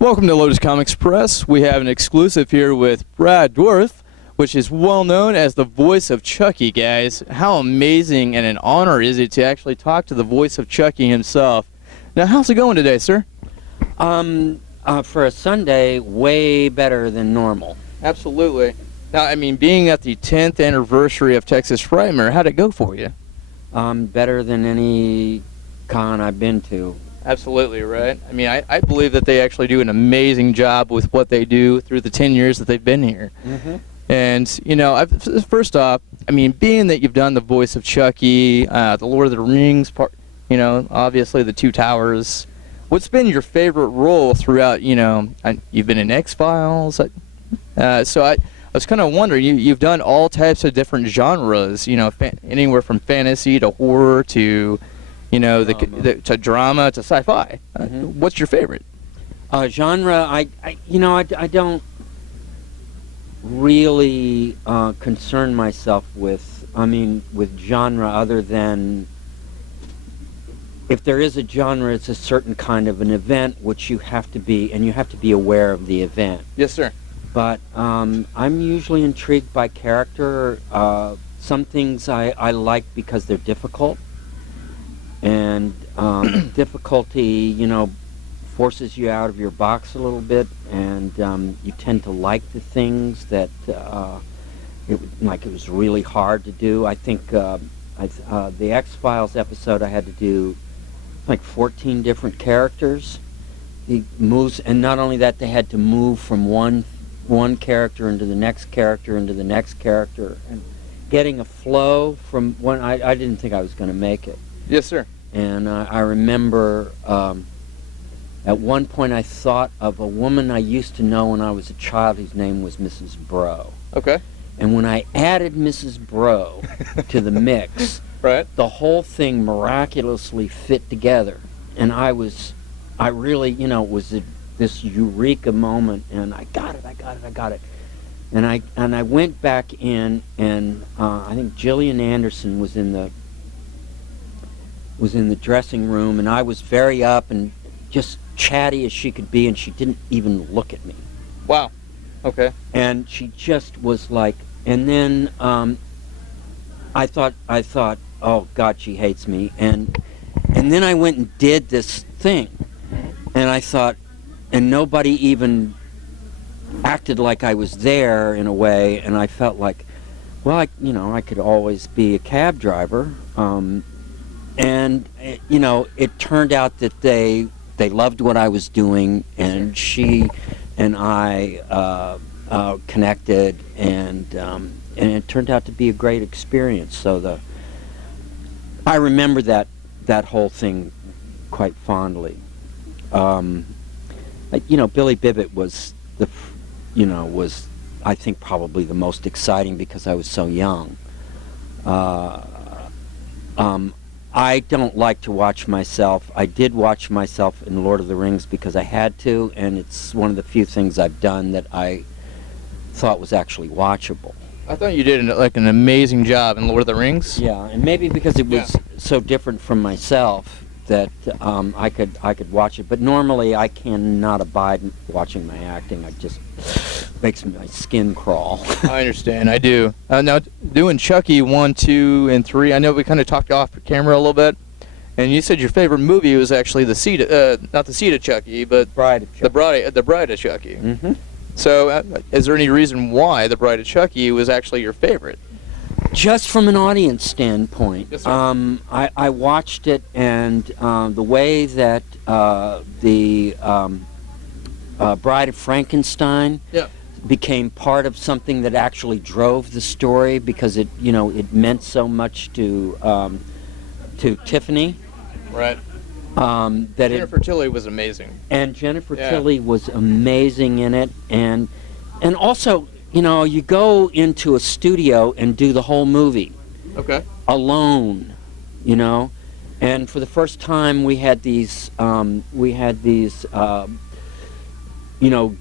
Welcome to Lotus Comics Press. We have an exclusive here with Brad Dourif, which is well known as the voice of Chucky, guys. How amazing and an honor is it to actually talk to the voice of Chucky himself. Now, how's it going today, sir? For a Sunday, way better than normal. Absolutely. Now, I mean, being at the 10th anniversary of Texas Frightmare, how'd it go for you? Better than any con I've been to. Absolutely, right? I mean, I believe that they actually do an amazing job with what they do through the 10 years that they've been here. Mm-hmm. And, you know, first off, I mean, being that you've done the voice of Chucky, the Lord of the Rings part, you know, obviously the Two Towers, what's been your favorite role throughout, you know, you've been in X-Files, so I was kind of wondering, you've done all types of different genres, you know, anywhere from fantasy to horror to, you know, to drama to sci-fi. Mm-hmm. What's your favorite? Genre, I don't really concern myself with genre other than if there is a genre, it's a certain kind of an event which you have to be aware of the event. Yes, sir. But I'm usually intrigued by character. Some things I like because they're difficult. And difficulty, you know, forces you out of your box a little bit, and you tend to like the things that it was really hard to do. I think the X-Files episode I had to do like 14 different characters. He moves, and not only that, they had to move from one character into the next character into the next character, and getting a flow from one. I didn't think I was going to make it. Yes, sir. And I remember at one point I thought of a woman I used to know when I was a child whose name was Mrs. Bro. Okay. And when I added Mrs. Bro to the mix, right, the whole thing miraculously fit together. And I really, you know, it was this eureka moment, and I got it. And I went back in, and I think Gillian Anderson was in the dressing room, and I was very up and just chatty as she could be, and she didn't even look at me. Wow. Okay. And she just was like, and then I thought, oh God, she hates me, and then I went and did this thing, and I thought, and nobody even acted like I was there in a way, and I felt like, well, I could always be a cab driver. And, you know, it turned out that they loved what I was doing, and she and I connected, and it turned out to be a great experience. So I remember that whole thing quite fondly. You know, Billy Bibbit was I think probably the most exciting because I was so young. I don't like to watch myself. I did watch myself in Lord of the Rings because I had to, and it's one of the few things I've done that I thought was actually watchable. I thought you did like an amazing job in Lord of the Rings. Yeah, and maybe because it was so different from myself that I could watch it. But normally I cannot abide watching my acting. It just makes my skin crawl. I understand. I do. Now, doing Chucky 1, 2, and 3, I know we kind of talked off camera a little bit, and you said your favorite movie was actually not the Seed of Chucky, but Bride of Chucky. The Bride of Chucky. Mm-hmm. So, is there any reason why The Bride of Chucky was actually your favorite? Just from an audience standpoint, yes, sir. I watched it, and the way that the Bride of Frankenstein became part of something that actually drove the story because it meant so much to Tiffany. Right. Jennifer Tilly was amazing. And Jennifer Tilly was amazing in it, and also, you know, you go into a studio and do the whole movie. Okay. Alone, you know, and for the first time we had these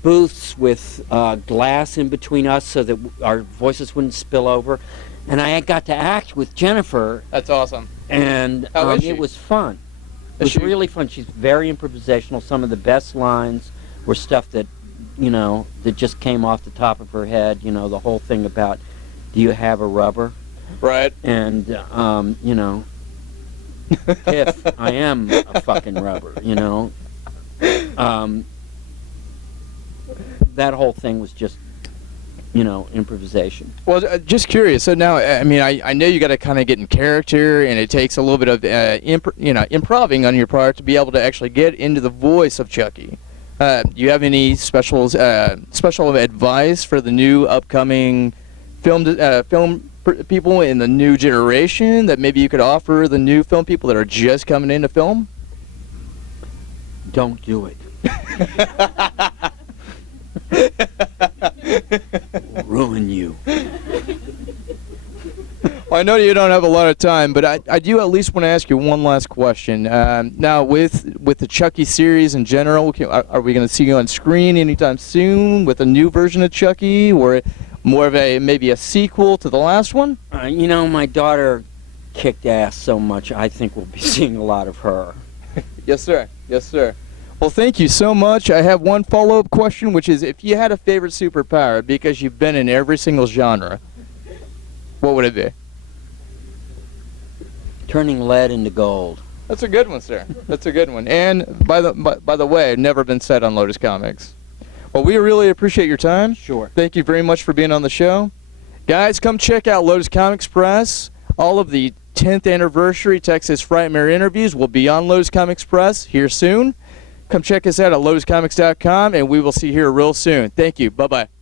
booths with glass in between us so that our voices wouldn't spill over, and I got to act with Jennifer. That's awesome. And it was fun. It was really fun. She's very improvisational. Some of the best lines were stuff that, you know, that just came off the top of her head. You know, the whole thing about, do you have a rubber? Right. And, you know, if I am a fucking rubber, you know. That whole thing was just, you know, improvisation. Well, just curious. So now, I mean, I know you got to kind of get in character, and it takes a little bit of, improving on your part to be able to actually get into the voice of Chucky. Do you have any special advice for the new upcoming film people in the new generation that maybe you could offer the new film people that are just coming into film? Don't do it. Ruin you. Well, I know you don't have a lot of time, but I do at least want to ask you one last question. Now, with the Chucky series in general, are we going to see you on screen anytime soon with a new version of Chucky, or more of maybe a sequel to the last one? You know, my daughter kicked ass so much, I think we'll be seeing a lot of her. Yes, sir. Yes, sir. Well, thank you so much. I have one follow-up question, which is, if you had a favorite superpower, because you've been in every single genre, what would it be? Turning lead into gold. That's a good one, sir. That's a good one. And by the way, never been said on Lotus Comics. Well, we really appreciate your time. Sure. Thank you very much for being on the show. Guys, come check out Lotus Comics Press. All of the 10th anniversary Texas Frightmare interviews will be on Lotus Comics Press here soon. Come check us out at lotuscomics.com, and we will see you here real soon. Thank you. Bye-bye.